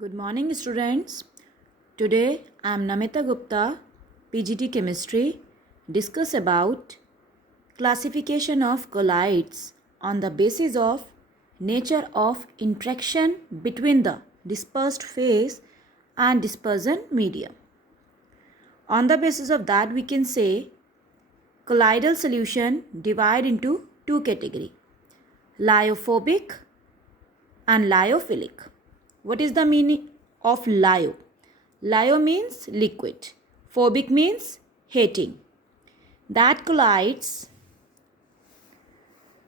Good morning, students. Today I am Namita Gupta, PGT Chemistry, discuss about classification of colloids on the basis of nature of interaction between the dispersed phase and dispersion medium. On the basis of that, we can say colloidal solution divide into two categories, lyophobic and lyophilic. What is the meaning of lyo? Lyo means liquid. Phobic means hating. That colloids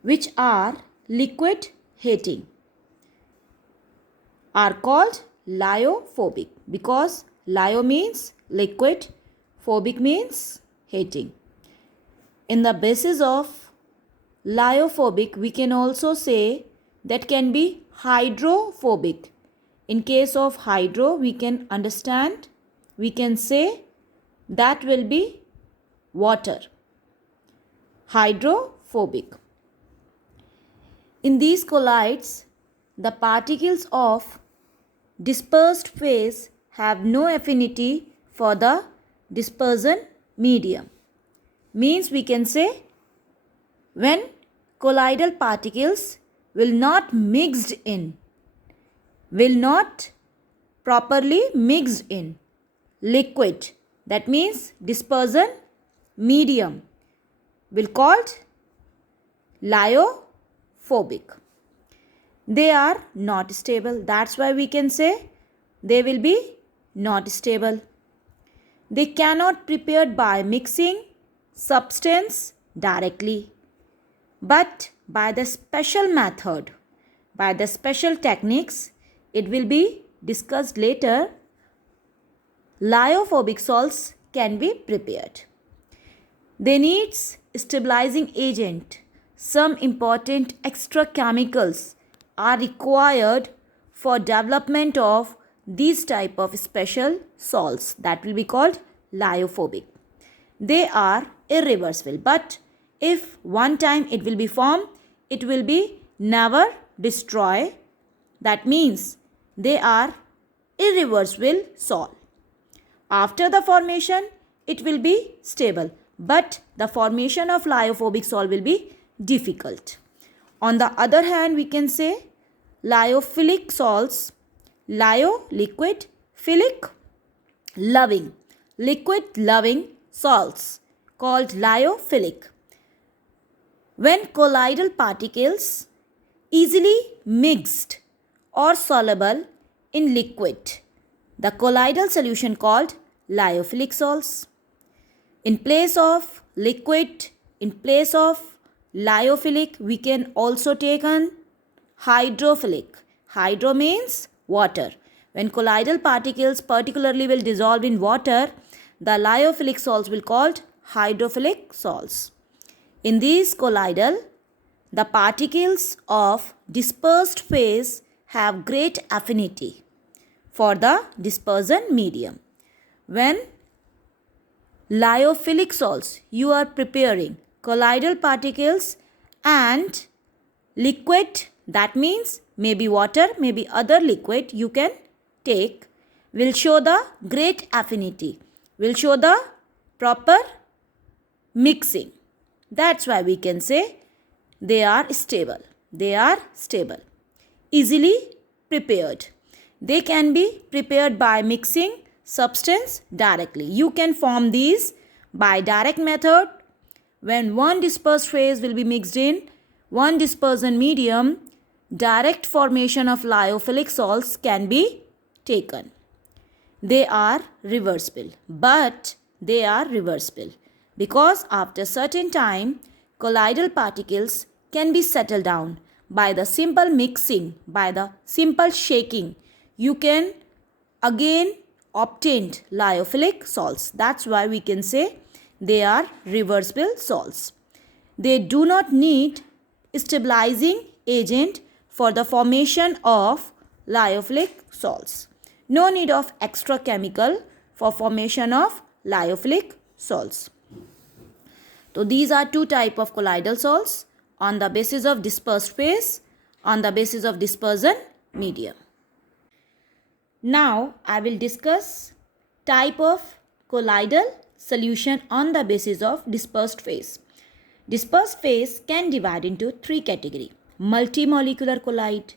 which are liquid hating are called lyophobic because lyo means liquid, phobic means hating. In the basis of lyophobic, we can also say that can be hydrophobic. In case of hydro, we can say that will be water. Hydrophobic. In these colloids, the particles of dispersed phase have no affinity for the dispersion medium. Means we can say when colloidal particles will not properly mixed in liquid, that means dispersion medium, will called lyophobic. They are not stable, that's why we can say they will be not stable. They cannot prepared by mixing substance directly, but by the special method, by the special techniques, it will be discussed later. Lyophobic salts can be prepared. They need stabilizing agent. Some important extra chemicals are required for development of these type of special salts that will be called lyophobic. They are irreversible, but if one time it will be formed, it will be never destroy. That means they are irreversible salt. After the formation, it will be stable, but the formation of lyophobic salt will be difficult. On the other hand, we can say lyophilic salts, lyo liquid, philic loving, liquid loving salts called lyophilic. When colloidal particles easily mixed or soluble in liquid, the colloidal solution called lyophilic salts. In place of liquid, in place of lyophilic, we can also take on hydrophilic. Hydro means water. When colloidal particles particularly will dissolve in water, the lyophilic salts will called hydrophilic salts. In these colloidal, the particles of dispersed phase have great affinity for the dispersion medium. When lyophilic salts, you are preparing colloidal particles and liquid, that means maybe water, maybe other liquid you can take, will show the great affinity, will show the proper mixing. That's why we can say they are stable. They are stable. Easily prepared. They can be prepared by mixing substance directly. You can form these by direct method. When one dispersed phase will be mixed in one dispersion medium, direct formation of lyophilic salts can be taken. They are reversible, but they are reversible because after certain time, colloidal particles can be settled down by the simple mixing, by the simple shaking. You can again obtain lyophilic salts. That's why we can say they are reversible salts. They do not need stabilizing agent for the formation of lyophilic salts. No need of extra chemical for formation of lyophilic salts. So these are two types of colloidal salts on the basis of dispersed phase, on the basis of dispersion medium. Now I will discuss type of colloidal solution on the basis of dispersed phase. Dispersed phase can divide into three categories: multimolecular colloid,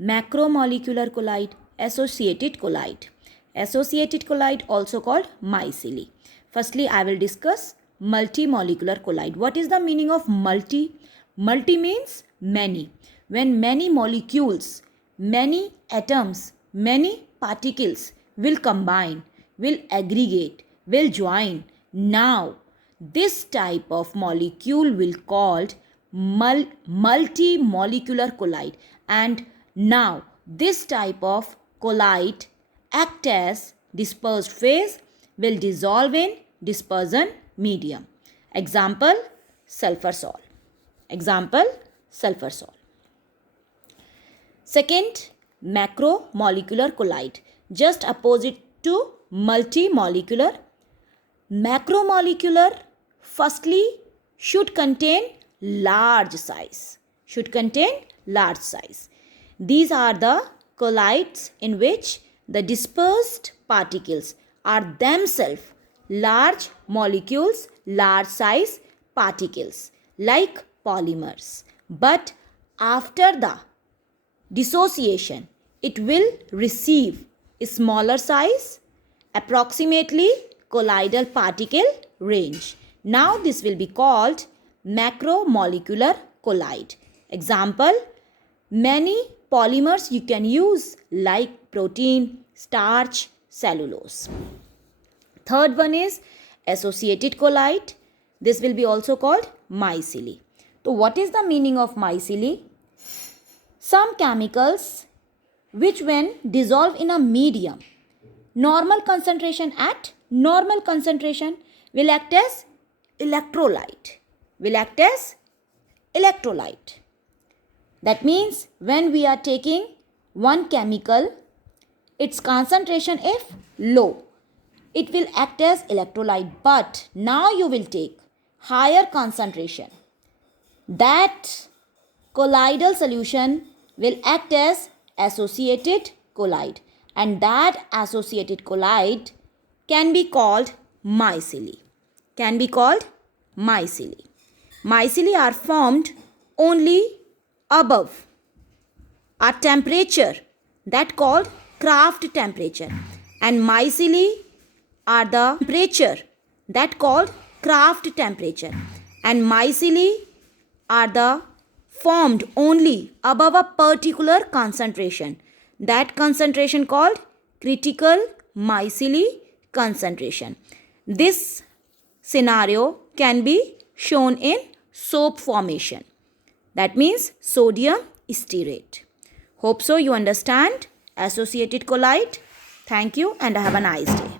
macromolecular colloid, associated colloid. Associated colloid also called myceli. Firstly, I will discuss multimolecular colloid. What is the meaning of multi? Multi means many. When many molecules, many atoms, many particles will combine, will aggregate, will join. Now, this type of molecule will called multimolecular colloid, and now this type of colloid act as dispersed phase, will dissolve in dispersion medium. Example, sulfur salt. Example, sulfur salt. Second, macromolecular colloid, just opposite to multimolecular. Macromolecular firstly should contain large size. These are the colloids in which the dispersed particles are themselves large molecules, large size particles like polymers. But after the dissociation, it will receive a smaller size, approximately colloidal particle range. Now this will be called macromolecular colloid. Example, many polymers you can use like protein, starch, cellulose. Third one is associated colloid. This will be also called myceli. So what is the meaning of myceli? Some chemicals which when dissolve in a medium, normal concentration will act as electrolyte. That means when we are taking one chemical, its concentration if low, it will act as electrolyte. But now you will take higher concentration. That colloidal solution will act as associated colloid, and that associated colloid can be called myceli. Myceli are formed only above a temperature that called Kraft temperature, and myceli are the temperature that called Kraft temperature, and myceli are the formed only above a particular concentration. That concentration called critical myceli concentration. This scenario can be shown in soap formation. That means sodium stearate. Hope so you understand associated colloid. Thank you and have a nice day.